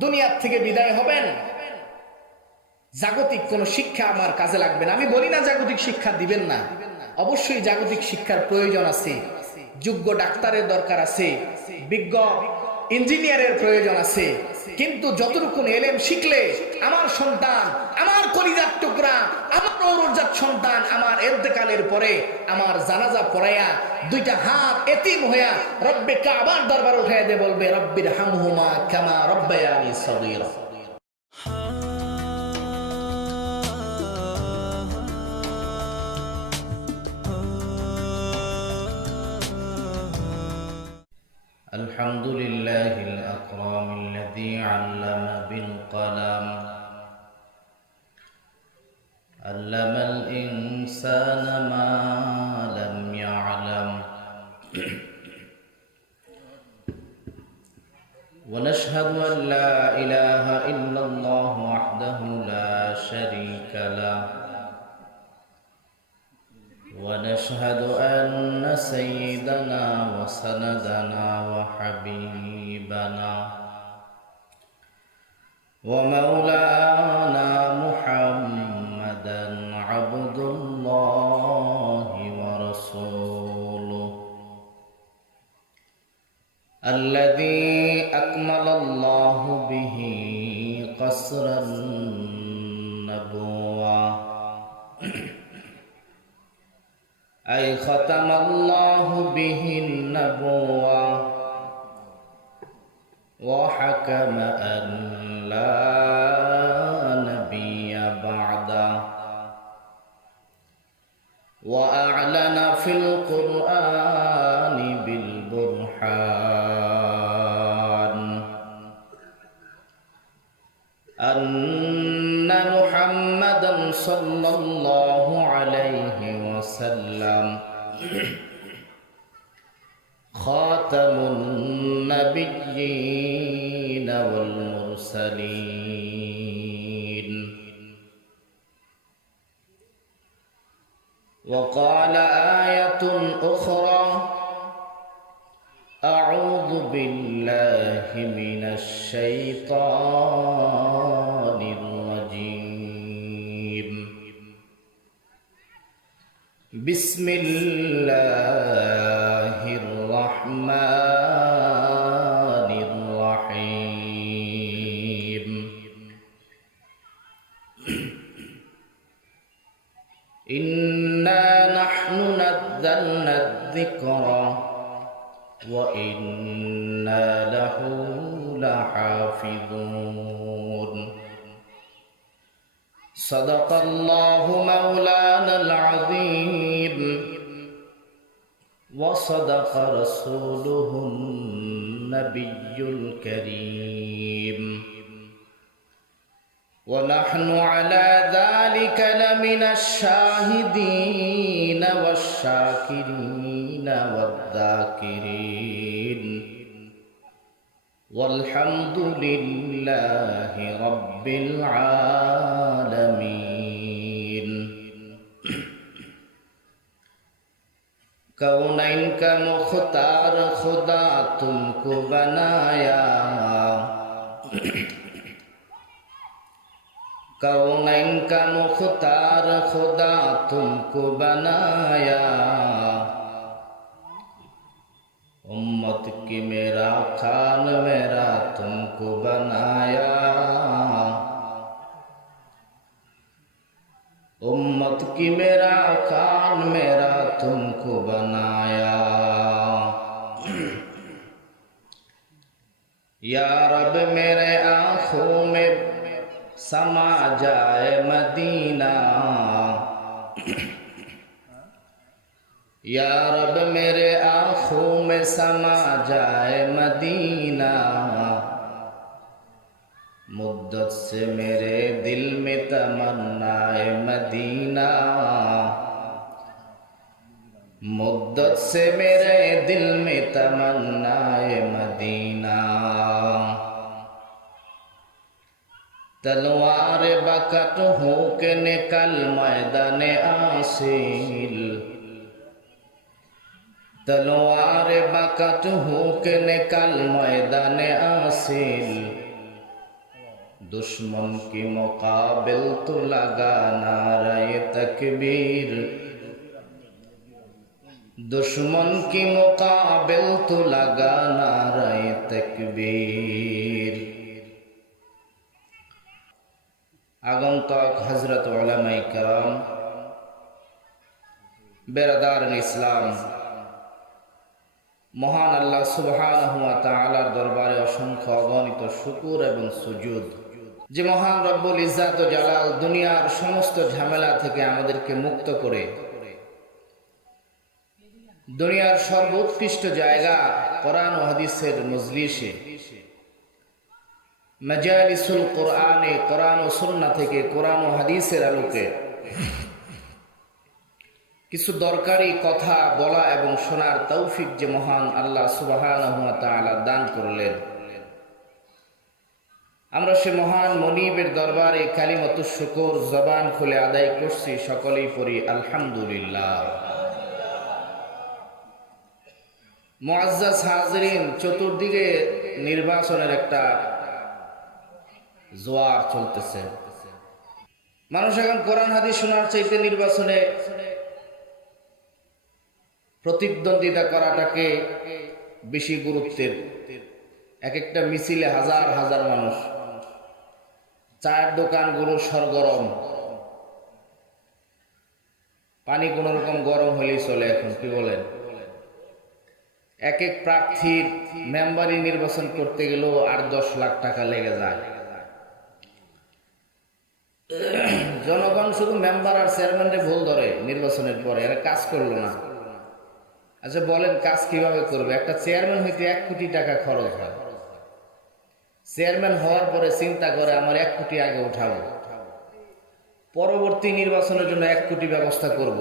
দুনিয়ার থেকে বিদায় হবেন, জাগতিক কোনো শিক্ষা আমার কাজে লাগবে না। আমি বলি না জাগতিক শিক্ষা দিবেন না, অবশ্যই জাগতিক শিক্ষার প্রয়োজন আছে, যোগ্য ডাক্তারের দরকার আছে, বিজ্ঞ ইঞ্জিনিয়ারের প্রয়োজন আছে, কিন্তু যতটুকু এলেম শিখলে আমার সন্তান, আমার কলিজার টুকরা, আমার নওরোজাত সন্তান আমার ইন্তেকালের পরে আমার জানাজা পড়াইয়া দুইটা হাত এতিম হইয়া রব্বে কাবার দরবার উঠাইয়া দিয়ে বলবে রব্বির হামহুমা কামা রব্বায়ানি সগীরা। الحمد لله الأكرم الذي علم بالقلم علم الإنسان ما لم يعلم ونشهد أن لا إله إلا الله وحده لا شريك له ونشهد أن سيدنا وسندنا وحبيبنا ومولانا محمدا عبد الله ورسوله الذي أكمل الله به قصر النبوة أي ختم الله به النبوة وحكم أن لا نبي بعده وأعلن في القرآن بالبرهان أن محمدا صلى الله عليه وسلم خاتم النبيين والمرسلين وقال آية أخرى أعوذ بالله من الشيطان الرجيم بسم الله الرحمن الرحيم إنا نحن نزلنا الذكر وإنا له لحافظون صدق الله مولانا العظيم وصدق رسوله النبي الكريم ونحن على ذلك لمن الشاهدين والشاكرين والذاكرين والحمد لله رب العالمين कौनैन का मुख्तार खुदा तुमको बनाया कौनैन का मुख्तार खुदा तुमको बनाया उम्मत की मेरा खान मेरा तुमको बनाया उम्मत की मेरा खान मेरा तुमको बनाया या रब मेरे आँखों में समा जाए मदीना या रब मेरे आँखों में समा जाए मदीना मुद्दत से मेरे दिल में तमन्नाए मदीना मुद्दत से मेरे दिल में तमन्नाए मदीना तलवार बकट हो के निकल मैदान आसिल तलवार बकट हो के निकल मैदान आसिल दुश्मन की मुकाबिल तो लगा नारे तकबीर, दुश्मन की मुकाबिल तो लगा नारे तकबीर। আগন্তক হযরত উলামায়ে কেরাম, বেরাদার ইসলাম, মহান আল্লাহ সুবহানাহু ওয়া তাআলার দরবারে অসংখ্য অগণিত শুকর এবং সুজুদ যে মহান রব্বুল ইজ্জাত ও জালাল দুনিয়ার সমস্ত ঝামেলা থেকে আমাদেরকে মুক্ত করে দুনিয়ার সর্বোৎকৃষ্ট জায়গা কোরআন ও হাদিসের মজলিসে মাজালিসুল কোরআনে কোরআন ও সুন্নাহ থেকে কোরআন ও হাদিসের আলোকে কিছু দরকারি কথা বলা এবং শোনার তৌফিক যে মহান আল্লাহ সুবহানাহু ওয়া তাআলা দান করলেন, আমরা সে মহান মনিবের দরবারে কালিমাতুশ শুকর জবান খুলে আদায় করছি। সকলেই পড়ি আলহামদুলিল্লাহ। মুআজ্জাজ হাজিরিন, চতুর্দিকে নির্বাচনের একটা জোয়ার চলতেছে। মানুষ এখন কোরআন হাদিস শোনার চাইতে নির্বাচনে প্রতিদ্বন্দ্বিতা করাটাকে বেশি গুরুত্বের। এক একটা মিছিলে হাজার হাজার মানুষ, চায়ের দোকানগুলো সরগরম, পানি কোন রকম গরম হলেই চলে। এখন কি বলেন, এক এক প্রার্থীর মেম্বারি নির্বাচন করতে গেলেও 8-10 লাখ টাকা লেগে যায়। জনগণ শুধু মেম্বার আর চেয়ারম্যানরে ভুল ধরে নির্বাচনের পরে, এরা কাজ করলো না। আচ্ছা বলেন, কাজ কিভাবে করবে? একটা চেয়ারম্যান হইতে 1 কোটি টাকা খরচ হয়। চেয়ারম্যান হওয়ার পরে চিন্তা করে আমার 1 কোটি আগে উঠাবো, পরবর্তী নির্বাচনের জন্য 1 কোটি ব্যবস্থা করব।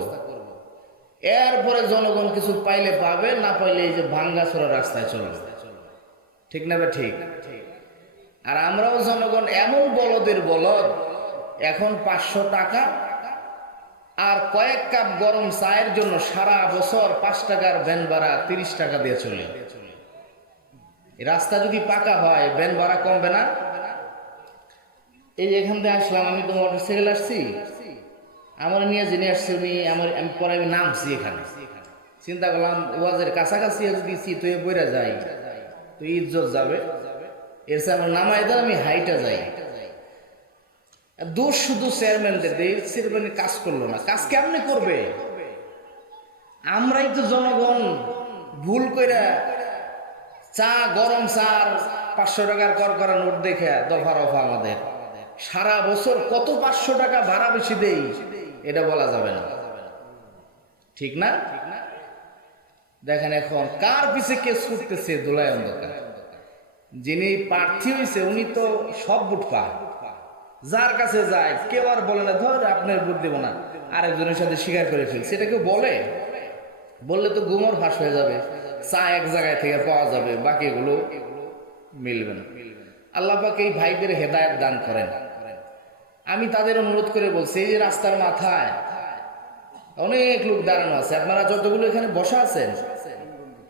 এরপরে জনগণ কিছু পাইলে পাবে, না পাইলে এই যে ভাঙ্গাচোরা রাস্তায় চলবে। ঠিক না? ঠিক। আর আমরাও জনগণ এমন বলদের বলদ, এখন 500 টাকা আর কয়েক কাপ গরম চায়ের জন্য সারা বছর 5 টাকার ভ্যান ভাড়া 30 টাকা দিয়ে চলে। রাস্তা যদি পাকা হয় ভ্যান ভাড়া কমবে না? এই যে এখান থেকে আসলাম, আমি তো মোটরসাইকেল আসছি, আমার নিয়ে জেনে আসছি উনি, আমি পরে আমি নামছি এখানে। চিন্তা করলাম ওয়াজের কাছাকাছি যদি তুই বইরা যাই তো ইজ্জত যাবে, এর চেয়ে আমার নামাই দেন, আমি হাইটা যাই। দোষ শুধু চেয়ারম্যানদের, চেয়ারম্যান কাজ করলো না। কাজ কেমনে করবে? আমরাই তো জনগণ ভুল কইরা চা, গরম চা 500 টাকার কর করা নোট দেখে দফা রফা আমাদের সারা বছর কত 500 টাকা ভাড়া বেশি দেই, এটা বলা যাবে না। ঠিক না? দেখেন এখন কার পিছে কে ছুটতেছে দোলায় অন্ধকার। যিনি প্রার্থী হয়েছে উনি তো সব ভোট পায়, যার কাছে যায় কেউ আর বলে না ধর আপনার ভোট দেবো না, আরেকজনের সাথে স্বীকার করে ফেলছে। এটা কেউ বললে তো গুমর ফাঁস হয়ে যাবে, চা এক জায়গায় থেকে পাওয়া যাবে, বাকিগুলো মিলবে না। আল্লাহ পাক এই ভাইদের হেদায়েত দান করেন। আমি তাদের অনুরোধ করে বলছি, এই যে রাস্তার মাথায় অনেক লোক দাঁড়ানো আছে, আপনারা যতগুলো এখানে বসা আছেন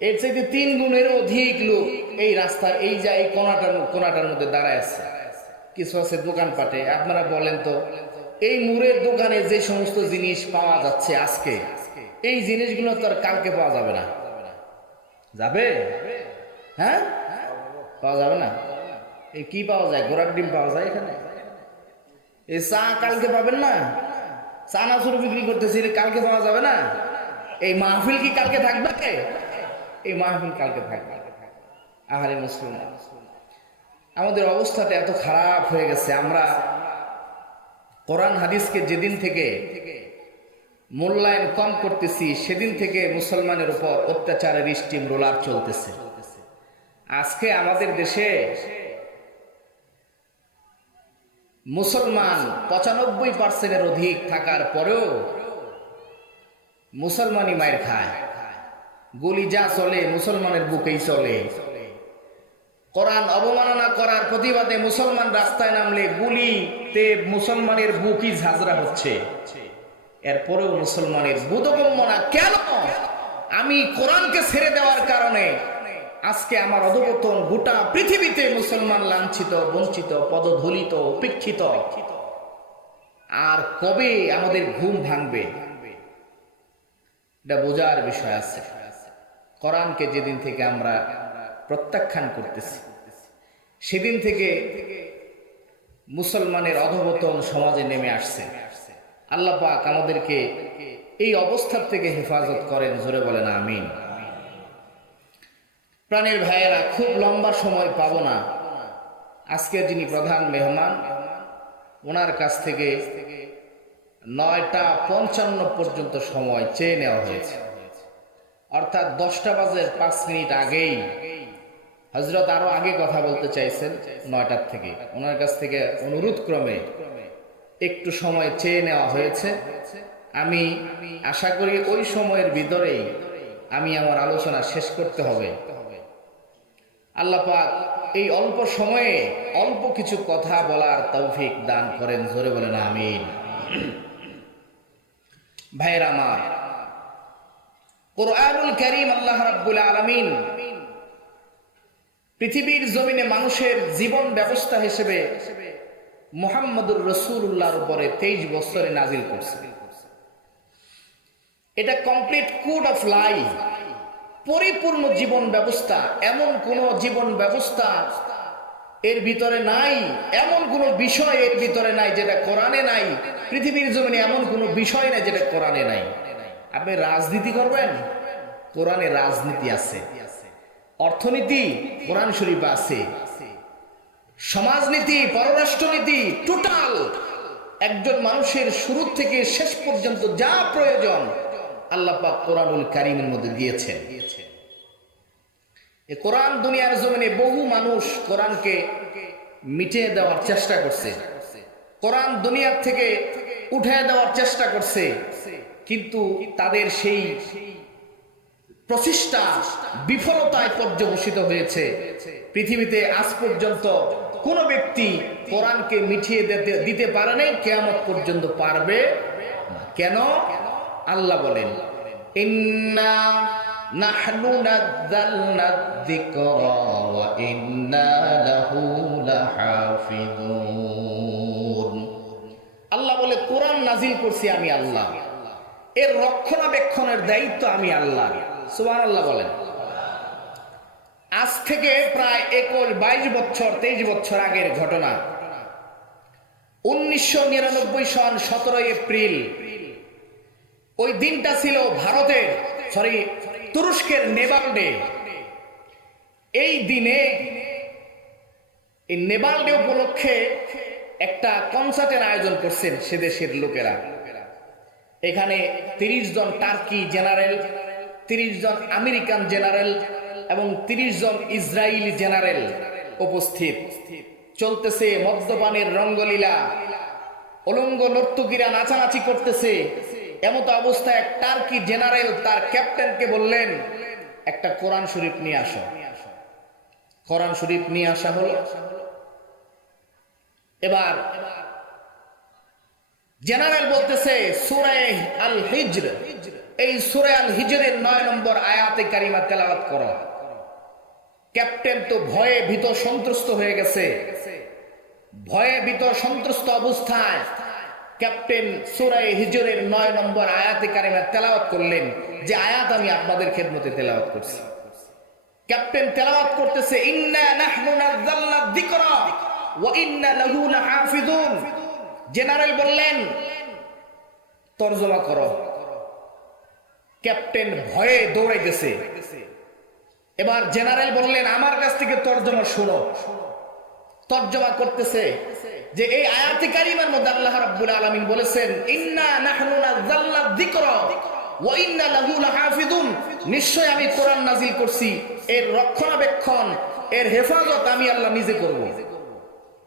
এর চাইতে 3 গুণের অধিক লোক এই রাস্তার এই যে এই কোনাটার মধ্যে দাঁড়ায় আছে। কিছু আছে দোকানপাটে। আপনারা বলেন তো, এই মুড়ের দোকানে যে সমস্ত জিনিস পাওয়া যাচ্ছে আজকে, এই জিনিসগুলো তো আর কালকে পাওয়া যাবে না। যাবে? হ্যাঁ, পাওয়া যাবে না। এই কি পাওয়া যায়? ঘোড়ার ডিম পাওয়া যায় এখানে। এই চা কালকে পাবেন না, চানাচুর বিক্রি করতেছি, কালকে পাওয়া যাবে না। এই মাহফিল কি কালকে থাকবে? এই মাহফিল কালকে থাকবে। আহারে মুসলমান, আমাদের অবস্থাটা এত খারাপ হয়ে গেছে। আমরা কোরআন হাদিসকে যেদিন থেকে মূল্যায়ন কম করতেছি, সেদিন থেকে মুসলমানের উপর অত্যাচারের স্টিম রোলার চলতেছে। আজকে আমাদের দেশে মুসলমান 95% অধিক থাকার পরেও মুসলমানই মায়ের খায়। গুলি যা চলে মুসলমানের বুকেই চলে। কোরআন অবমাননা করার প্রতিবাদে মুসলমান রাস্তায় নামলে গুলিতে মুসলমানের বুকই ঝাঁঝরা হচ্ছে। এরপরেও মুসলমানের বোধগম্য না। কেন? আমি কোরআনকে ছেড়ে দেওয়ার কারণে আজকে আমার অধঃপতন, গোটা পৃথিবীতে মুসলমান লাঞ্ছিত, বঞ্চিত, পদধূলিত, উপেক্ষিত। আর কবে আমাদের ঘুম ভাঙবে এটা বোঝার বিষয় আছে। কোরআনকে যেদিন থেকে আমরা প্রত্যাখ্যান করতেছি, সেদিন থেকে মুসলমানের অধঃপতন সমাজে নেমে আসছে। আল্লাহ পাক আমাদেরকে এই অবস্থার থেকে হেফাজত করেন, জোরে বলেন আমিন। প্রাণের ভাইয়েরা, খুব লম্বা সময় পাবো না। আজকে যিনি প্রধান মেহমান, ওনার কাছ থেকে 9:55 পর্যন্ত সময় চেয়ে নেওয়া হয়েছে, অর্থাৎ 10টা বাজে 5 মিনিট আগেই হযরত আরো আগে কথা বলতে চাইছেন 9টার থেকে। ওনার কাছ থেকে অনুরোধ ক্রমে একটু সময় চেয়ে নেওয়া হয়েছে। আমি আশা করি ওই সময়ের ভিতরেই আমি আমার আলোচনা শেষ করতে হবে। আল্লাহ পাক এই অল্প সময়ে অল্প কিছু কথা বলার তৌফিক দান করেন, জোরে বলেন আমিন। ভাইরা আমার, কোরআনুল কারীম আল্লাহ রাব্বুল আলামিন পৃথিবীর জমিনে মানুষের জীবন ব্যবস্থা হিসেবে মুহাম্মদুর রাসূলুল্লাহর উপরে 23 বছরে নাজিল করছে। এটা কমপ্লিট কোড অফ লাইফ, পরিপূর্ণ জীবন ব্যবস্থা। এমন কোন জীবন ব্যবস্থা এর ভিতরে নাই, এমন কোন বিষয় এর ভিতরে নাই যেটা কোরআনে নাই। পৃথিবীর জমিনে এমন কোন বিষয় নাই যেটা কোরআনে নাই। আপনি রাজনীতি করবেন, কোরআনে রাজনীতি আছে। অর্থনীতি কোরআন শরীফে আছে। সমাজনীতি, পররাষ্ট্রনীতি, টোটাল একজন মানুষের শুরু থেকে শেষ পর্যন্ত যা প্রয়োজন আল্লাহ পাক কোরআনুল কারীমের মধ্যে দিয়েছেন। এই কোরআন দুনিয়ার জমিনে বহু মানুষ কোরআনকে মিটিয়ে দেওয়ার চেষ্টা করছে, কোরআন দুনিয়ার থেকে উঠে দেওয়ার চেষ্টা করছে, কিন্তু তাদের সেই প্রচেষ্টা বিফলতায় পর্যবসিত হয়েছে। পৃথিবীতে আজ পর্যন্ত কোন ব্যক্তি কোরআনকে মিটিয়ে দিতে পারে নাই, কিয়ামত পর্যন্ত পারবে না। কেন? আল্লাহ বলেন, ইন্না নাহনু নাযালনা যিকরা ওয়া ইন্না লাহু লাহাফিজুন। আল্লাহ বলে, কোরআন নাজিল করছি আমি আল্লাহ, এর রক্ষণাবেক্ষণের দায়িত্ব আমি আল্লাহ। সুবহানাল্লাহ বলেন। আজ থেকে প্রায় 22 বছর 23 বছর আগের ঘটনা। 1999 সন 17 এপ্রিল, ওই দিনটা ছিল ভারতের তুরস্কের নেভাল ডে। এই দিনে এই নেভাল ডে উপলক্ষে একটা কনসার্টের আয়োজন করছেন সে দেশের লোকেরা। এখানে 30 জন টার্কি জেনারেল, 30 জন আমেরিকান জেনারেল এবং 30 জন ইসরায়েলি জেনারেল উপস্থিত। চলতেছে মদ্যপানের রঙ্গলীলা, উলঙ্গ নর্তকীরা নাচানাচি করতেছে। এমত অবস্থায় এক টার্কি জেনারেল তার ক্যাপ্টেনকে বললেন, একটা কোরআন শরীফ নিয়ে আসো। কোরআন শরীফ নিয়ে আসা হলো। এবার জেনারেল বলতেছে, সূরা আল হিজর, এই সূরা আল হিজরের 9 নম্বর আয়াতে কারিমা তেলাওয়াত করো। ক্যাপ্টেন তো ভয়ে ভীত সন্ত্রস্ত হয়ে গেছে। ভয়ে ভীত সন্ত্রস্ত অবস্থায় ক্যাপ্টেন সূরা হিজরের 9 নম্বর আয়াতে কারিমা তেলাওয়াত করলেন, যে আয়াত আমি আপনাদের খেদমতে তেলাওয়াত করছি। ক্যাপ্টেন তেলাওয়াত করতেছে, ইন্না নাহনু নাযালনা যিকরা ওয়া ইন্না লাহু লাহাফিজুন। জেনারেল বললেন, তরজমা করো। ক্যাপ্টেন ভয়ে দৌড়াইতেছে। এবার জেনারেল বললেন, আমার কাছ থেকে তরজমা শোনো। তরজমা করতেছে যে এই আয়াতে কারিমার মধ্যে আল্লাহ রাব্বুল আলামিন বলেছেন, ইন্না নাহনু নাযালনা যিকরা ওয়া ইন্না লাহু লাহাফিজুন। নিশ্চয় আমি কোরআন নাজিল করছি, এর রক্ষণাবেক্ষণ, এর হেফাজত আমি আল্লাহ নিজে করব।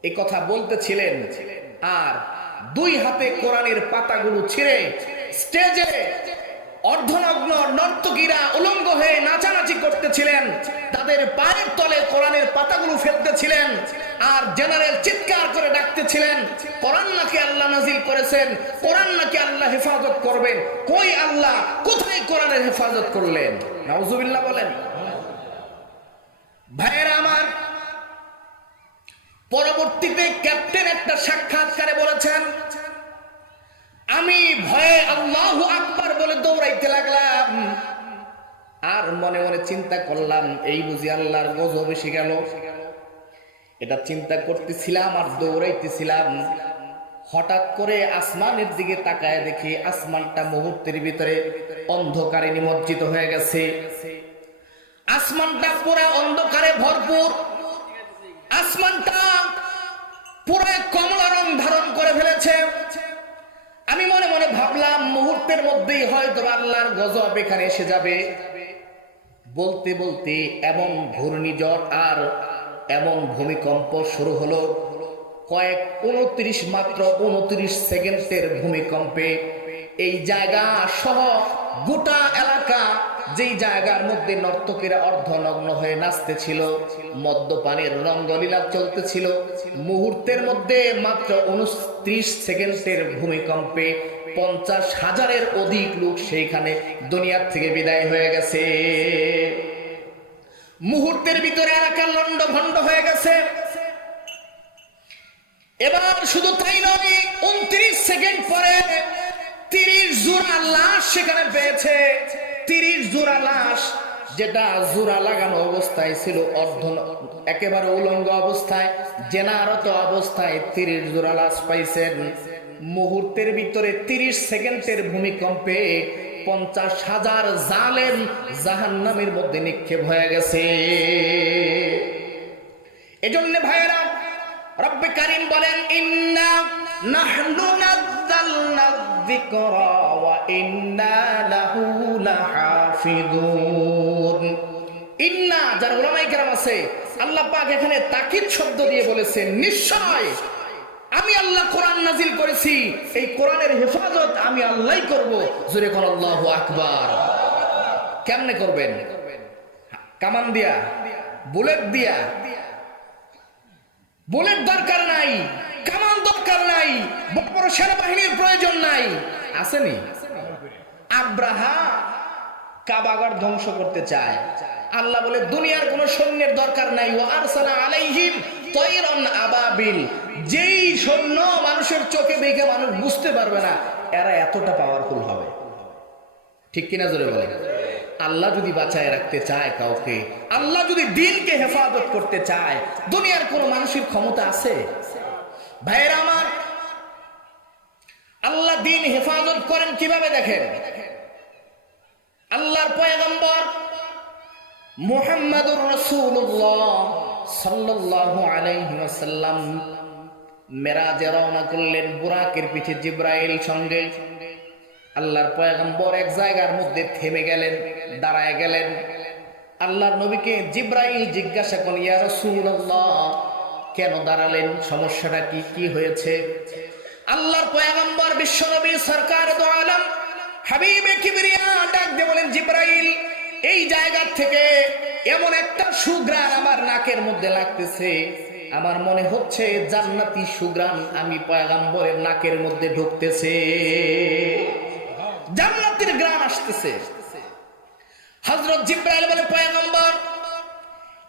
এই কথা বলতেছিলেন, আর দুই হাতে কোরআনের পাতাগুলো ছিঁড়ে স্টেজে অর্ধনগ্ন নর্তকীরা উলঙ্গ হয়ে নাচানাচি করতেছিলেন। তাদের পায়ের তলে কোরআনের পাতাগুলো ফেলতেছিলেন। আর জেনারেল চিৎকার করে ডাকতেছিলেন, কোরআন নাকি আল্লাহ নাজিল করেছেন, কোরআন নাকি আল্লাহ হেফাজত করবেন। কই আল্লাহ, কোথায় কোরআনের হেফাজত করলেন? নাউজুবিল্লাহ বলেন। ভাইয়েরা আমার, পরবর্তীতে ক্যাপ্টেন একটা সাক্ষাৎকারে বলেছেন, আমি ভয়ে আল্লাহু আকবার বলে দৌড়াইতে লাগলাম, আর মনে মনে চিন্তা করলাম এই বুঝি আল্লাহর গজব এসে গেল। এটা চিন্তা করতেছিলাম আর দৌড়াইতেছিলাম। হঠাৎ করে আসমানের দিকে তাকায় দেখি আসমানটা মুহূর্তের ভিতরে অন্ধকারে নিমজ্জিত হয়ে গেছে। আসমানটা পুরো অন্ধকারে ভরপুর, আসমানটা পুরো কমলা রং ধারণ করে ফেলেছে। আমি মনে মনে ভাবলাম মুহূর্তের মধ্যেই হয়তো আল্লাহর গজব এখানে এসে যাবে। বলতে বলতে এমন ঘূর্ণিঝড় আর এমন ভূমিকম্প শুরু হলো। মাত্র 29 সেকেন্ডের ভূমিকম্পে এই জায়গা সহ গোটা এলাকা, যেই জায়গার মধ্যে নর্তকীরা অর্ধনগ্ন হয়ে নাচতেছিল, মদ্যপানের রঙ্গলীলা চলতেছিল, মুহূর্তের মধ্যে মাত্র 29 সেকেন্ডের ভূমিকম্পে 50,000-এর অধিক লোক সেইখানে দুনিয়ার থেকে বিদায় হয়ে গেছে। মুহূর্তের ভিতরে এলাকা লন্ডভন্ড হয়ে গেছে। এবার শুধু তাই নয়, 29 সেকেন্ড পরে 30 জোড়া লাশ সেখানে পেয়েছে। 30 জোড়া লাশ, যেটা জোড়া লাগানো অবস্থায় ছিল, একেবারে উলঙ্গ অবস্থায়, জেনারত অবস্থায় 30 জোড়া লাশ পাইছেন। মুহূর্তের ভিতরে 30 সেকেন্ডের ভূমিকম্পে 50,000 জালেম জাহান্নামের মধ্যে নিক্ষেপ হয়ে গেছে। এজন্য ভাইয়েরা, রব্বে কারীম বলেন, ইন্না নাহনু নাযালনা যিকরা ওয়া ইন্না লাহু লাহাফিযুন। ইন্না, যারা উলামায়ে কেরাম আছে, আল্লাহ পাক এখানে তাকিদ শব্দ দিয়ে বলেছেন, নিশ্চয় আমি আল্লাহ কোরআন নাজিল করেছি, এই কোরআনের হেফাজত আমি আল্লাহই করব। জোরে কোন আল্লাহু আকবার। কেমনে করবেন? কামান দিয়া, বুলেট দিয়া? বুলেট দরকার নাই, কামান দরকার নাই, বড় বড় সেনাবাহিনীর প্রয়োজন নাই। আসেনি? আব্রাহা কাবাগর ধ্বংস করতে চায়, আল্লাহ বলে দুনিয়ার কোন সৈন্যের দরকার নাই। ওয়া আরসালা আলাইহিম তায়রান আবাবিল, যেই সৈন্য মানুষের চোখে দেখে মানুষ বুঝতে পারবে না এরা এতটা পাওয়ারফুল হবে। ঠিক কিনা জোরে বলেন? আল্লাহ যদি বাঁচায় রাখতে চায় কাউকে, আল্লাহ যদি দিনকে হেফাজত করতে চায়, দুনিয়ার কোন মানুষের ক্ষমতা আছে? ভাইয়েরা আমার, আল্লাহ দিন হেফাজত করেন কিভাবে দেখেন। আল্লাহর পয়গম্বর মুহাম্মাদুর রাসূলুল্লাহ সাল্লাল্লাহু আলাইহি ওয়াসাল্লাম মেরাজে রওনা করলেন, বুরাকের পিঠে জিবরাইল সঙ্গে। আল্লাহর পয়গম্বর এক জায়গার মধ্যে থেমে গেলেন, দাঁড়ায় গেলেন। আল্লাহর নবীকে জিবরাইল জিজ্ঞাসা করলেন, ইয়া রাসূলুল্লাহ, কেন দাঁড়ালেন? সমস্যাটা কি? কি হয়েছে? আল্লাহর পয়গম্বর বিশ্বনবী সরকার দু আলম হাবিবে কিবরিয়া ডাক দিয়ে বলেন, জিবরাইল, এই জায়গা থেকে এমন একটা সুঘ্রাণ আমার নাকের মধ্যে লাগতেছে, আমার মনে হচ্ছে জান্নাতি সুঘ্রাণ আমি পয়গম্বরের নাকের মধ্যে ঢুকতেছে, জান্নাতের ঘ্রাণ আসতেছে। হযরত জিবরাইল বলে, পয়গম্বর,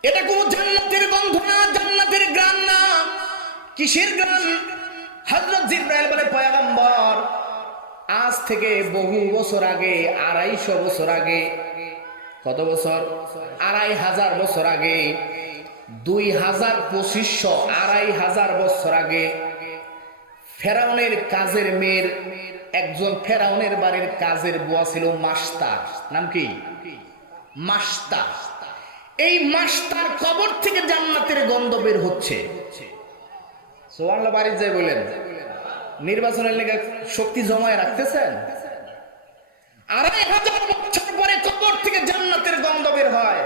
এটা কোন জান্নাতের গন্ধ না, জান্নাতের ঘ্রাণ না, কিসের ঘ্রাণ? হযরত জিবরাইল বলে, পয়গম্বর, আজ থেকে বহু বছর আগে, 250 বছর আগে, কত বছর? 2500 বছর আগে, 2500 2500 বছর আগে ফেরাউনের কাজের মেয়ের, একজন ফেরাউনের বাড়ির কাজের বুয়া ছিল মাস্তার। নাম কি? মাস্তার। এই মাস্তার কবর থেকে জান্নাতের গন্ধ বের হচ্ছে। সুবহানাল্লাহ। বাড়ির যাই বলেন, নির্বাচনের লেগে শক্তি জমায় রাখতেছেন। 2500 বছর পরে কবর থেকে জান্নাতের গন্ধ বের হয়।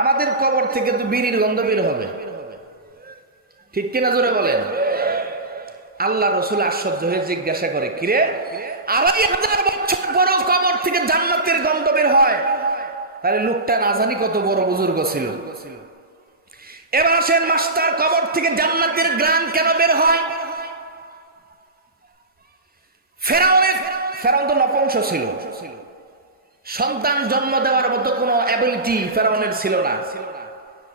আমাদের কবর থেকে তো বিড়ির গন্ধ বের হবে। ঠিক কিনা জোরে বলেন? আল্লাহ রাসূল আশ্চর্য হয়ে জিজ্ঞাসা করে, কিরে, 2500 বছর পরেও কবর থেকে জান্নাতের গন্ধ বের হয়? তাহলে লোকটা না জানি কত বড় বুজুর্গ ছিল। এবার আসেন, মাস্টার, কবর থেকে জান্নাতের ঘ্রাণ কেন বের হয়? ফেরাউন তো নপুংস ছিল, সন্তান জন্ম দেওয়ার মতো কোনো অ্যাবিলিটি ফেরাউনের ছিল না।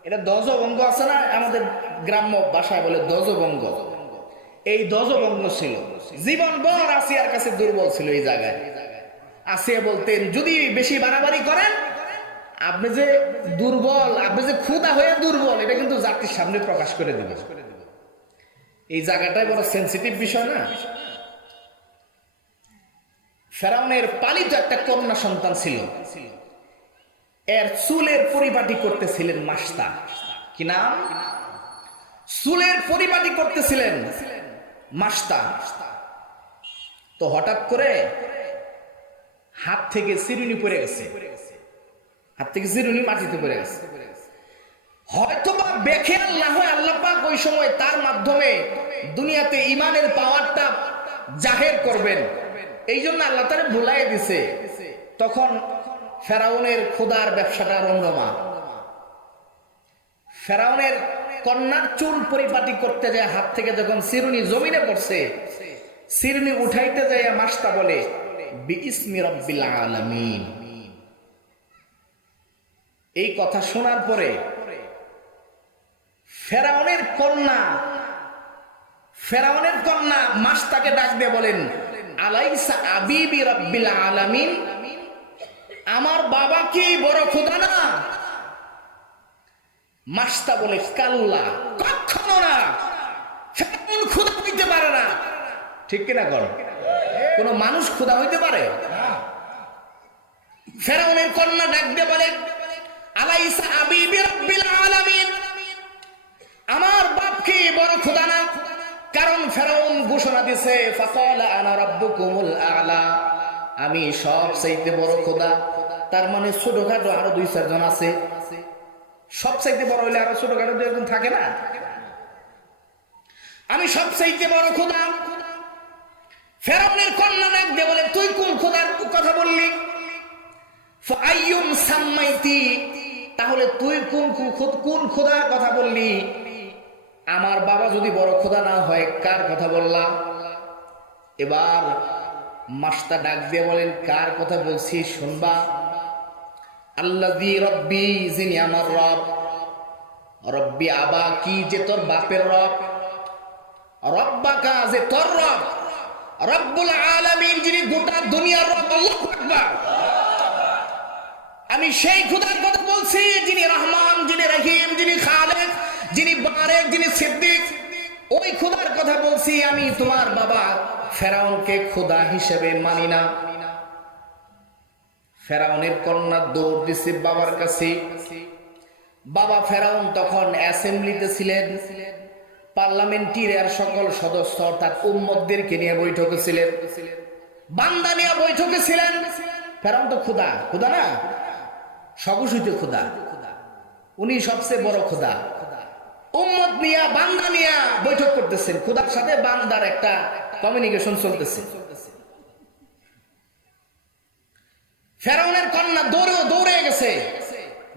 এটা ধ্বজভঙ্গ আছে না, আমাদের গ্রাম্য ভাষায় বলে ধ্বজভঙ্গ। এই ধ্বজভঙ্গ ছিল, জীবনভর আসিয়ার কাছে দুর্বল ছিল এই জায়গায়। আসিয়া বলতেন, যদি বেশি বাড়াবাড়ি করেন, আপনি যে দুর্বল, আপনি যে ক্ষুধা হয়ে দুর্বল, এটা কিন্তু জাতির সামনে প্রকাশ করে দিবে। এই জায়গাটাই বড় সেন্সিটিভ বিষয় না? ফেরাউনের পালিত একটা কন্যা সন্তান ছিল, এর চুলের পরিপাটি করতেছিলেন মাস্তা। কি নাম? চুলের পরিপাটি করতেছিলেন মাস্তা। তো হঠাৎ করে হাত থেকে চিরুনি পড়ে গেছে, হাত থেকে চিরুনি মাটিতে পড়ে গেছে। হয়তোবা বেখেয়াল না হয় আল্লাহ পাক ওই সময় তার মাধ্যমে দুনিয়াতে ইমানের পাওয়ারটা জাহের করবেন, এই জন্য আল্লাহ তারে ভুলাই দিছে। তখন ফেরাউনের খোদার ব্যবসাটা রমরমা। ফেরাউনের কন্যার চুল পরিপাটি করতে যায়, হাত থেকে যখন চিরুনি জমিনে পড়ছে, চিরুনি উঠাইতে যায় মাস্তা বলে বিইসমি রাব্বিল আলামিন। এই কথা শোনার পরে ফেরাউনের কন্যা মাস্তাকে ডাক দিয়ে বলেন, আলাইসা আবিবি রাব্বিল আলামিন, আমার বাবা কি বড় খোদা না? মাস্তা বলে, কাল্লা, কখনো না, ফেরাউন খোদা হইতে পারে না। ঠিক কিনা কর? কোন মানুষ খোদা হইতে পারে? ফেরাউনের কন্যা ডাক দিয়ে বলে, আলাইসা আবিবি রাব্বিল আলামিন, আমার বাপ কি বড় খোদা না? কারণ ফেরাউন ঘোষণা দিয়েছে, ফাকালা আনা রাব্বুকুমুল আ'লা, আমি সব চাইতে বড় খোদা। তার মানে ছোটখাটো আরো 2-4 জন আছে, সব চাইতে বড় হইলে আরো ছোটখাটো 2 জন থাকে না? আমি সব চাইতে বড় খোদা। ফেরাউনের কন্যা ডাক দিয়ে বলে, তুই কোন খোদার কথা বললি? ফাআইয়ুম সাম্মাইতি, তাহলে তুই কোন খোদার কথা বললি? আমার বাবা যদি বড় খোদা না হয়, কার কথা বললাম? এবার মাস্তা ডাক দিয়ে বলেন, কার কথা বলছি শুনবা? আল্লাযী রব্বি, যিনি আমার রব। রব্বি আবা কি, যে তোর বাপের রব। রব্বাকা, যে তোর রব। রব্বুল আলামিন, যিনি গোটা দুনিয়ার রব। আল্লাহু আকবার। আমি সেই খোদার কথা বলছি, যিনি রহমান, যিনি রহিম, যিনি খালেক, যিনি বারেক, যিনি সিদ্দিক। ওই খোদার কথা বলছি। আমি তোমার বাবা ফেরাউনকে খোদা হিসেবে মানি না। ফেরাউনের কন্যা দৌড় দিছে বাবার কাছে। বাবা ফেরাউন তখন অ্যাসেম্বলিতে ছিলেন, পার্লামেন্টের সকল সদস্য অর্থাৎ উম্মতদেরকে নিয়ে বৈঠকে ছিলেন, বান্দা নিয়ে বৈঠকে ছিলেন। ফেরাউন তো খোদা, খোদা না, সবুসুতে খোদা, উনি সবচেয়ে বড় খোদা। উম্মত নিয়া, বান্দা নিয়া বৈঠক করতেছেন, খোদার সাথে বান্দার একটা কমিউনিকেশন চলতেছে। ফেরাউনের কন্যা দৌড়ে গেছে,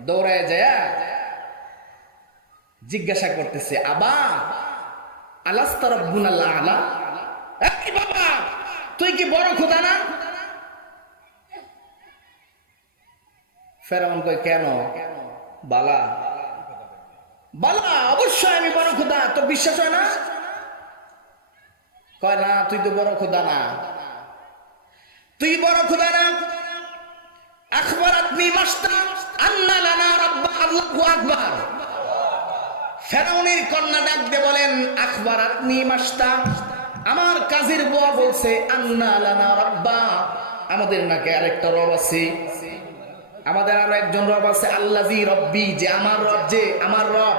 দৌড়ায় যায় জিজ্ঞাসা করতেছে, আবা আলাস্তা রাব্বুনাল আ'লা, এই বাবা তুই কি বড় খোদা না? ফেরাউন কয়, কেন? বালা বালা, অবশ্যই আমি বড় খোদা। তোর বিশ্বাস হয় না? কয় না, তুই তো বড় খোদা না, তুই বড় খোদা না। আখবারাতনি মাস্তা আন্না লানা রাব্বা। আল্লাহু আকবার। ফেরাউনের কন্যা ডাক দিয়ে বলেন, আখবারাতনি মাস্তা, আমার কাজের বুয়া বলছে, আন্না লানা রাব্বা, আমাদের নাকি আরেকটা রব আছে, আমাদের আরো একজন রব আছে। আল্লাযী রব্বি, যে আমার রব, যে আমার রব।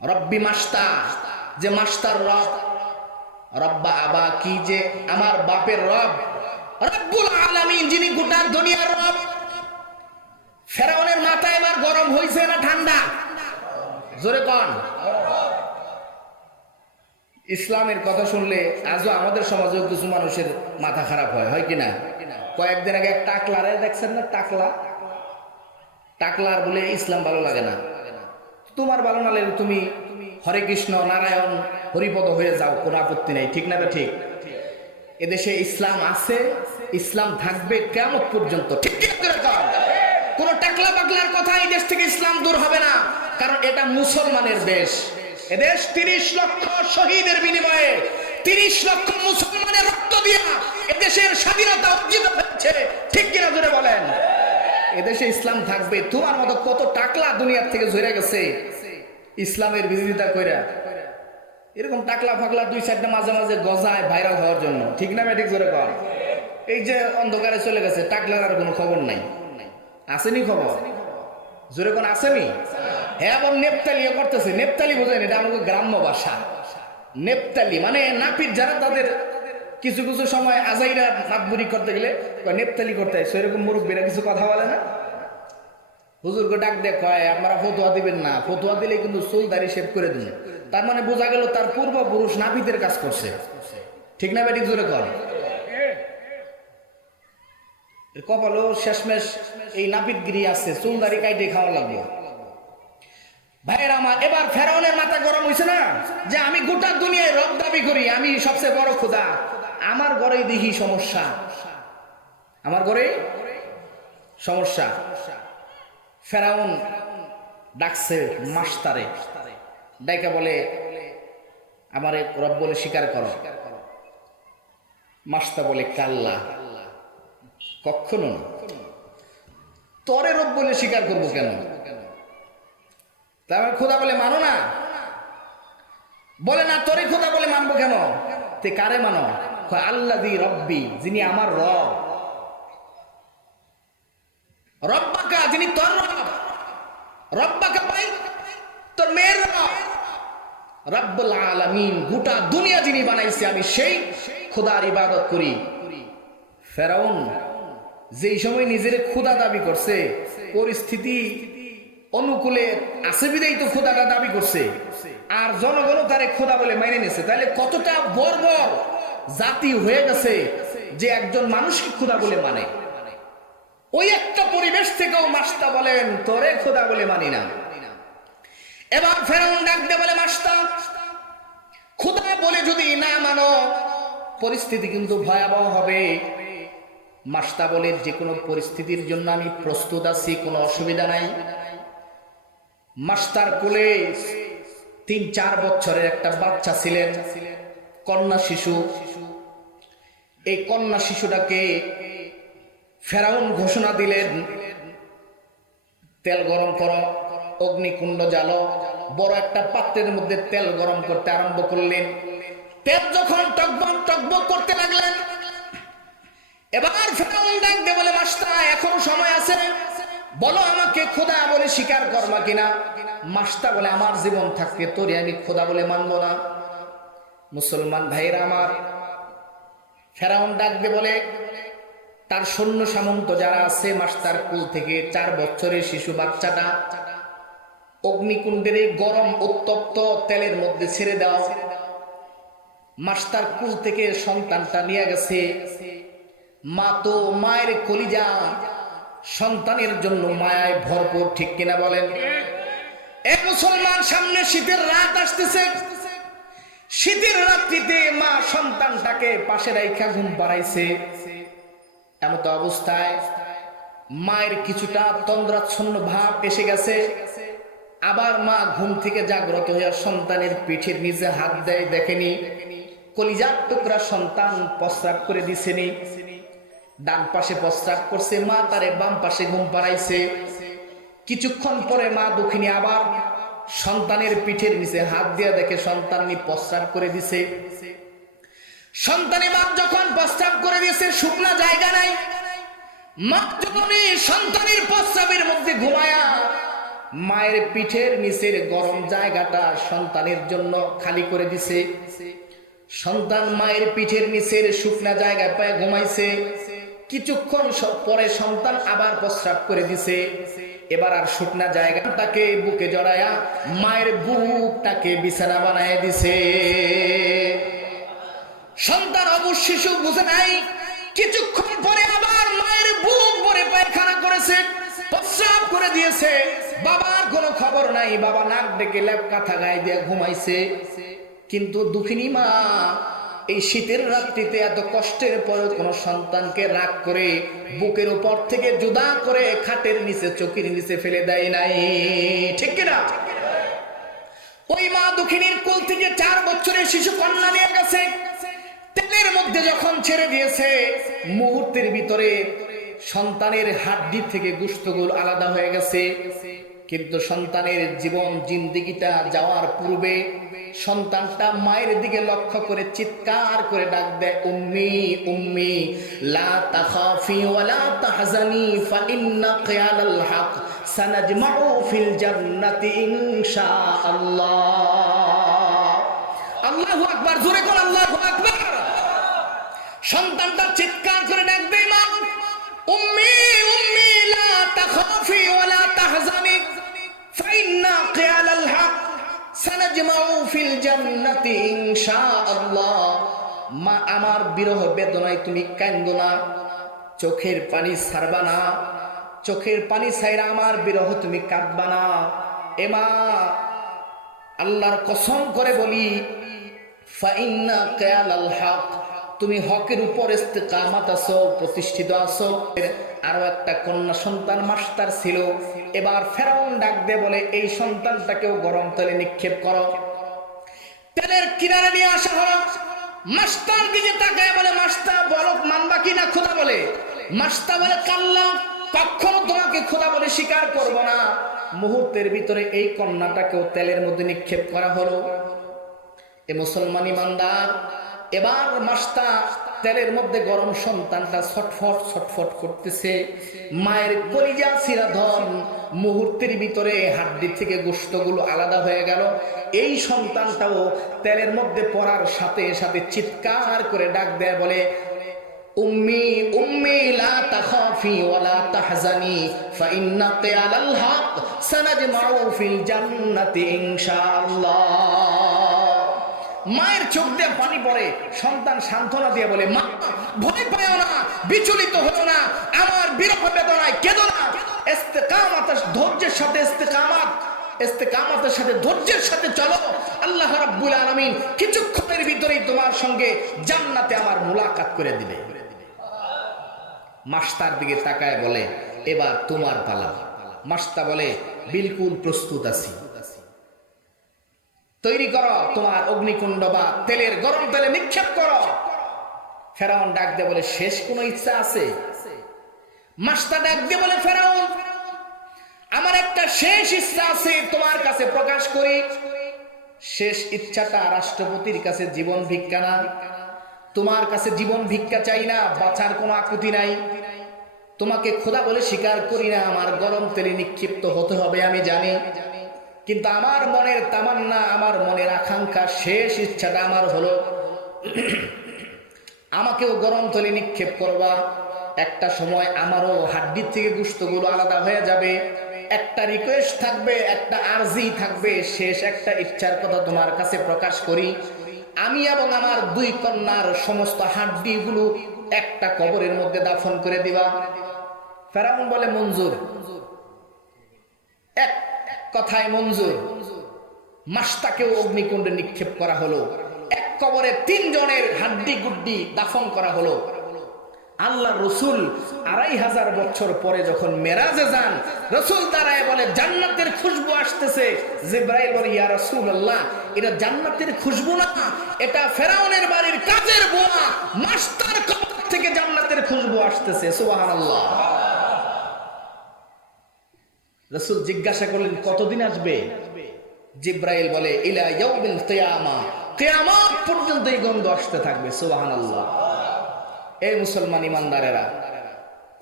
রব্বি মাস্তা, যে মাস্টার রব। রব্বা আবা কি, যে আমার বাপের রব। রব্বুল আলামিন, যিনি গোটা দুনিয়ার রব। ফেরাউনের মাথা এবার গরম হইছে না ঠান্ডা? জোরে কোন। ইসলামের কথা শুনলে আজও আমাদের সমাজেও কিছু মানুষের মাথা খারাপ হয় কিনা? কয়েকদিন আগে টাকলারে দেখছেন না? টাকলার বলে ইসলাম ভালো লাগে না। তোমার ভালো না লাগলে তুমি হরে কৃষ্ণ নারায়ণ হরিপদ হয়ে যাও, কোনো আপত্তি নেই, ঠিক না? ঠিক। এদেশে ইসলাম আছে, ইসলাম থাকবে কিয়ামত পর্যন্ত, ঠিক। কোন টাকলা পাগলার কথা এই দেশ থেকে ইসলাম দূর হবে না, কারণ এটা মুসলমানের দেশ। এদেশ 30 লক্ষ শহীদের বিনিময়ে 30 লক্ষ মুসলমানের রক্ত দিয়া এদেশের স্বাধীনতা অর্জিত হয়েছে, ঠিক কিনা জোরে বলেন? এদেশে ইসলাম থাকবে। তোমার মতো কত টাকলা দুনিয়ার থেকে ঝরে গেছে ইসলামের বিরোধিতা কইরা, এরকম টাকলা ফাকলা 2-4টা মাঝে মাঝে গজায় ভাইরাল হওয়ার জন্য, ঠিক না ঠিক জোরে কর? এই যে অন্ধকারে চলে গেছে, টাকলার আর কোনো খবর নাই, আসেনি খবর? জোরে কোন আসেনি? হ্যাঁ, আবার নেপতালিও করতেছে। নেপতালি বোঝেন, এটা আমাদের গ্রাম্য ভাষা। নেপতালি মানে নাপিত যারা, তাদের কিছু কিছু সময় আজাইরা নাতবুরি করতে গেলে নেপতালি করতে হয়, সেরকম মুরব্বীরা কিছু কথা বলে না, হুজুরকে ডাক দিয়ে কয় আপনারা ফতুয়া দিবেন না, ফতুয়া দিলে কিন্তু চুল দাড়ি শেভ করে দিন। তার মানে বোঝা গেল তার পূর্বপুরুষ নাপিতের কাজ করছে, ঠিক না বেঠিক জোরে কর? কপালও শেষমেশ এই নাপিতগিরি আছে, চুল দাড়ি কাইটে খাওয়া লাগবে। ভাইয়ের আমার, এবার ফেরাউনের মাথা গরম হয়েছে না, যে আমি গোটা দুনিয়ায় রব দাবি করি, আমি সবচেয়ে বড় খোদা, আমার ঘরেই দেখি সমস্যা, আমার ঘরে সমস্যা। ফেরাউন ডাকছে মাস্টারে, ডাইকা বলে আমারে রব বলে স্বীকার করো। মাস্টার বলে কাল্লা, কখনো না, তরে রব বলে স্বীকার করবো কেন? তারপর খোদা বলে মানো না, বলে না তোরে খোদা বলে মানবো কেন? তে কারে মানো? আল্লাযী রব্বি, যিনি আমার রব, রব্বাকা যিনি তোর রব, রব্বাকা ভাই তোর মেয়ের রব, রব্বুল আলামিন গোটা দুনিয়া যিনি বানাইছে আমি সেই খোদার ইবাদত করি। ফেরাউন যেই সময় নিজের খোদা দাবি করছে, পরিস্থিতি অনুকূলে আছে বিধাই তো খোদাটা দাবি করছে, আর জনগণ তারে খোদা বলে মেনে নিয়েছে। তাহলে কতটা বর্বর জাতি হয়ে গেছে যে একজন মানুষকে খোদা বলে মানে। ওই একটা পরিবেশ থেকেও মাস্টার বলেন তোরে খোদা বলে মানি না। এবার ফেরাউন ডাক দিয়ে বলে মাস্টার, খোদা বলে যদি না মানো পরিস্থিতি কিন্তু ভয়াবহ হবে। মাস্টার বলে যে কোনো পরিস্থিতির জন্য আমি প্রস্তুত আছি, কোনো অসুবিধা নাই। মাস্টার কোলে 3-4 বছরের একটা বাচ্চা ছিলেন, কন্যা শিশু। এই কন্যা শিশুটাকে ফেরাউন ঘোষণা দিলেন তেল গরম করো, অগ্নিকুণ্ড জ্বালো। বড় একটা পাত্রের মধ্যে তেল গরম করতে আরম্ভ করলেন। তেল যখন টকবক টকবক করতে লাগলেন, এবার ফেরাউন ডাক দিয়ে বলে মাস্টার এখনো সময় আছে, বলো আমাকে খোদা বলে স্বীকার করবা কিনা? মাস্টার বলে আমার জীবন থাকতে তোরে আমি খোদা বলে মানবো না। মুসলমান ভাইরা আমার, ফেরাউন ডাক দিয়ে বলে তার সৈন্য সামন্ত যারা আছে, মাস্টার কুল থেকে 4 বছরের শিশু বাচ্চাটা অগ্নিকুণ্ডের গরম উত্তপ্ত তেলের মধ্যে ছেড়ে দাও। মাস্টার কুল থেকে সন্তানটা নিয়ে গেছে। মা তো মায়ের কলিজা, সন্তানের জন্য মায়ায় ভরপুর, ঠিক কিনা বলেন? এক মুসলমান, সামনে শীতের রাত আসতেছে। শীতের রাত্রিতে মা সন্তানটাকে পাশে রাইখা ঘুম পাড়াইছে। এমত অবস্থায় মায়ের কিছুটা তন্দ্রাচ্ছন্ন ভাব এসে গেছে। আবার মা ঘুম থেকে জাগ্রত হয়ে সন্তানের পিঠের নিচে হাত দেয়, দেখেনি কলিজার টুকরা সন্তান প্রস্রাব করে দিছেনি। ডান পাশে প্রস্রাব করছে, মা তারে বাম পাশে ঘুম পাড়াইছে। কিছুক্ষণ পরে মা দুঃখিনী আবার সন্তানের পিঠের নিচে হাত দিয়ে দেখে সন্তাননি প্রস্রাব করে দিছে। সন্তানের মা যখন প্রস্রাব করে দিয়েছে, শুকনা জায়গা নাই, মা যখন সন্তানের প্রস্রাবের মধ্যে ঘুমায়া মায়ের পিঠের নিচের গরম জায়গাটা সন্তানের জন্য খালি করে দিছে। সন্তান মায়ের পিঠের নিচের শুকনা জায়গায় পায়ে ঘুমাইছে। কিছুক্ষণ পরে সন্তান আবার প্রস্রাব করে দিছে। এবার আর শুকনা জায়গাটাকে বুকে জড়ায়া মায়ের বুকটাকে বিছানা বানায় দিছে। সন্তান অবশ্য শিশু বুঝে নাই। কিছুক্ষণ পরে আবার মায়ের বুক ভরে পায়খানা করেছে, প্রস্রাব করে দিয়েছে। বাবার কোনো খবর নাই, বাবা নাক ডেকে লেপ কাঁথা গায়ে দিয়ে ঘুমাইছে। কিন্তু দুঃখিনী মা এই শীতের রাত্রিতে এত কষ্টের পরেও কোন সন্তানকে রাগ করে বুকের উপর থেকে জুদা করে খাটের নিচে চৌকির নিচে ফেলে দেয় নাই, ঠিক কিনা? ওই মা দুঃখিনীর কোল থেকে 4 বছরের শিশু কন্যা নিয়ে গেছে, তেলের মধ্যে যখন ছেড়ে দিয়েছে মুহূর্তের ভিতরে সন্তানের হাড্ডি থেকে গোশতগুলো আলাদা হয়ে গেছে। কিন্তু সন্তানের জীবন জিন্দেগিটা যাওয়ার পূর্বে সন্তানটা মায়ের দিকে লক্ষ্য করে চিৎকার করে ডাক দেয়, উম্মি উম্মি লা তাখাফি ওয়া লা তাহজানি ফা ইন্না কিয়ালাল হক সানাজমাউ ফিল জান্নাতি ইনশাআল্লাহ। আল্লাহু আকবার, জোরে কোন আল্লাহু আকবার। সন্তানটা চিৎকার করে ডাক দেয়, মা উম্মি উম্মি লা তাখাফি ওয়া লা তাহজানি ফা ইন্না কিয়ালাল হক সানাজমাউ ফিল জান্নাতি ইনশাআল্লাহ। মা আমার বিরহ বেদনায় তুমি কাঁদো না, চোখের পানি ছাড়বা না, চোখের পানি ছাইরা আমার বিরহ তুমি কাঁদবা না। এ মা আল্লাহর কসম করে বলি, ফা ইন্না কিয়ালাল হক, তুমি হকের উপর ইস্তেকামাত আছো, প্রতিষ্ঠিত আছো। আরো একটা কন্যা সন্তান মাস্টার ছিল। এবার ফেরাউন ডাক দিয়ে বলে, এই সন্তানটাকেও গরম তেলে নিক্ষেপ করো। তেলের কিনারে নিয়ে আসা হলো। মাস্টার দিকে তাকায় বলে, মাস্টার বলো মানবা কিনা? খোদা বলে। মাস্টার বলে, কাল্লা, কখনো তোমাকে খোদা বলে স্বীকার করব না। মুহূর্তের ভিতরে এই কন্যাটাকেও তেলের মধ্যে নিক্ষেপ করা হলো। এ মুসলমান ইমানদার, এবার মাস্টার তেলের মধ্যে গরম সন্তানটা ছটফট ছটফট করতেছে। মায়ের কলিজা চিরাধন মুহূর্তের ভিতরে হাড্ডি থেকে গোশতগুলো আলাদা হয়ে গেল। এই সন্তানটাও তেলের মধ্যে পড়ার সাথে সাথে চিৎকার করে ডাক দেয়, বলে উম্মি উম্মি লা তাখাফি ওয়া লা তাহজানি ফা ইন্না কিয়ালাল হক সানাজমাউ ফিল জান্নাতি ইনশাআল্লাহ। মায়ের চোখ দিয়ে পানি পড়ে। সন্তান সান্ত্বনা দিয়ে বলে, মা ভয় পাও না, বিচলিত হও না, আমার বিরহ বেদনায় কেঁদো না। ইস্তেকামাত, ধৈর্যের সাথে ইস্তেকামাতের সাথে ধৈর্যের সাথে চলো। আল্লাহ রাব্বুল আলামিন কিছুক্ষণের ভিতরেই তোমার সঙ্গে জান্নাতে আমার মুলাকাত করে দিবে। মাস্টার দিকে তাকায় বলে, এবার তোমার পালা। মাস্টার বলে, বিলকুল প্রস্তুত আছি, তৈরি করো তোমার অগ্নিকুণ্ড বা তেলের গরম তেলে নিক্ষেপ করো। ফেরাউন ডাক দিয়ে বলে, শেষ কোনো ইচ্ছা আছে? মাস্টার ডাক দিয়ে বলে, ফেরাউন আমার একটা শেষ ইচ্ছা আছে, তোমার কাছে প্রকাশ করি। শেষ ইচ্ছাটা রাষ্ট্রপতির কাছে জীবন ভিক্ষা না, তোমার কাছে জীবন ভিক্ষা চাই না, বাঁচার কোনো আকুতি নাই। তোমাকে খোদা বলে স্বীকার করি না, আমার গরম তেলে নিক্ষিপ্ত হতে হবে আমি জানি, কিন্তু আমার মনের তামান্না, আমার মনের আকাঙ্ক্ষা, শেষ ইচ্ছাটা আমার হলো আমাকেও গরম তেলে নিক্ষেপ করবা। একটা সময় আমারও হাড্ডির থেকে গোশতগুলো আলাদা হয়ে যাবে। একটা রিকোয়েস্ট থাকবে, একটা আরজি থাকবে, শেষ একটা ইচ্ছার কথা তোমার কাছে প্রকাশ করি। আমি এবং আমার 2 কন্যার সমস্ত হাড্ডিগুলো একটা কবরের মধ্যে দাফন করে দিবা। ফেরাউন বলে, মঞ্জুর। এক কথায় মঞ্জুর। মাস্টারকেও অগ্নিকুণ্ডে নিক্ষেপ করা হলো। এক কবরে 3 জনের হাড্ডি গুড্ডি দাফন করা হলো। আল্লাহ রসুল 2500 বছর পরে যখন মেরাজে যান, রসুল দাঁড়ায় বলে, জান্নাতের খুশবু আসতেছে। জিবরাইল বলে, ইয়া রাসূলুল্লাহ, এটা জান্নাতের খুশবু না, এটা ফেরাউনের বাড়ির কাজের বোমা। মাস্টার কবর থেকে জান্নাতের খুশবু আসতেছে। সুবহানাল্লাহ। রসুল জিজ্ঞাসা করলেন, কতদিন আসবে? জিবরাইল বলে, ইলা ইয়াউমিল কিয়ামা, কিয়ামত পর্যন্ত এই গন্ধ আসতে থাকবে। সুবহানাল্লাহ। এই মুসলমান ইমানদারেরা,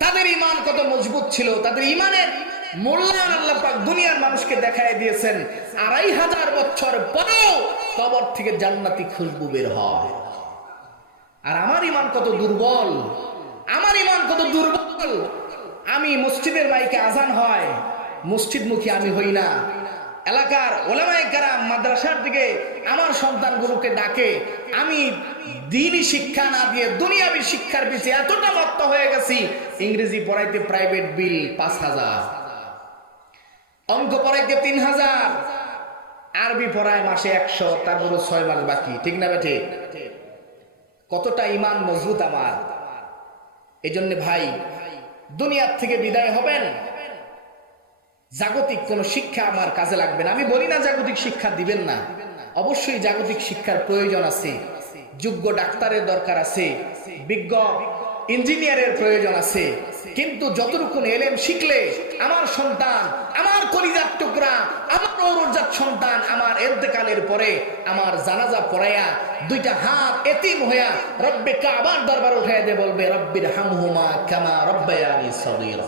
তাদের ঈমান কত মজবুত ছিল, তাদের ঈমানের মূল্যায়ন আল্লাহ পাক দুনিয়ার মানুষকে দেখায় দিয়েছেন। 2500 বছর পরেও কবর থেকে জান্নাতি খুশবু বের হয়। আর আমার ঈমান কত দুর্বল, আমার ঈমান কত দুর্বল। আমি মসজিদের মাইকে আজান হয়, মসজিদমুখী আমি হই না। এলাকার ওলামায়ে কেরাম মাদ্রাসার দিকে আমার সন্তানগুলোকে ডাকে, আমি দ্বীনি শিক্ষা না দিয়ে দুনিয়াবি শিক্ষার পিছে এতটা মত্ত হয়ে গেছি। ইংরেজি পড়াইতে প্রাইভেট বিল 5000, অঙ্ক পড়াইতে 3000, আরবি পড়ায় মাসে 100, তারপরে 6 মাস বাকি। ঠিক না বেঠে? কতটা ঈমান মজবুত আমার। এজন্য ভাই, দুনিয়ার থেকে বিদায় হবেন, জাগতিক কোন শিক্ষা আমার কাজে লাগবে না। আমি বলি না জাগতিক শিক্ষা দিবেন না, অবশ্যই জাগতিক শিক্ষার প্রয়োজন আছে। যোগ্য ডাক্তারের দরকার আছে, বিজ্ঞ ইঞ্জিনিয়ারের প্রয়োজন আছে। কিন্তু যতটুকু এলেম শিখলে আমার সন্তান, আমার কলিজার টুকরা, আমার নওরোজাত সন্তান আমার ইন্তেকালের পরে আমার জানাজা পড়াইয়া দুইটা হাত এতিম হইয়া রব্বে কাবার দরবার উঠাইয়া দিয়ে বলবে, রব্বির হামহুমা কামা রব্বায়ানি সগীরা।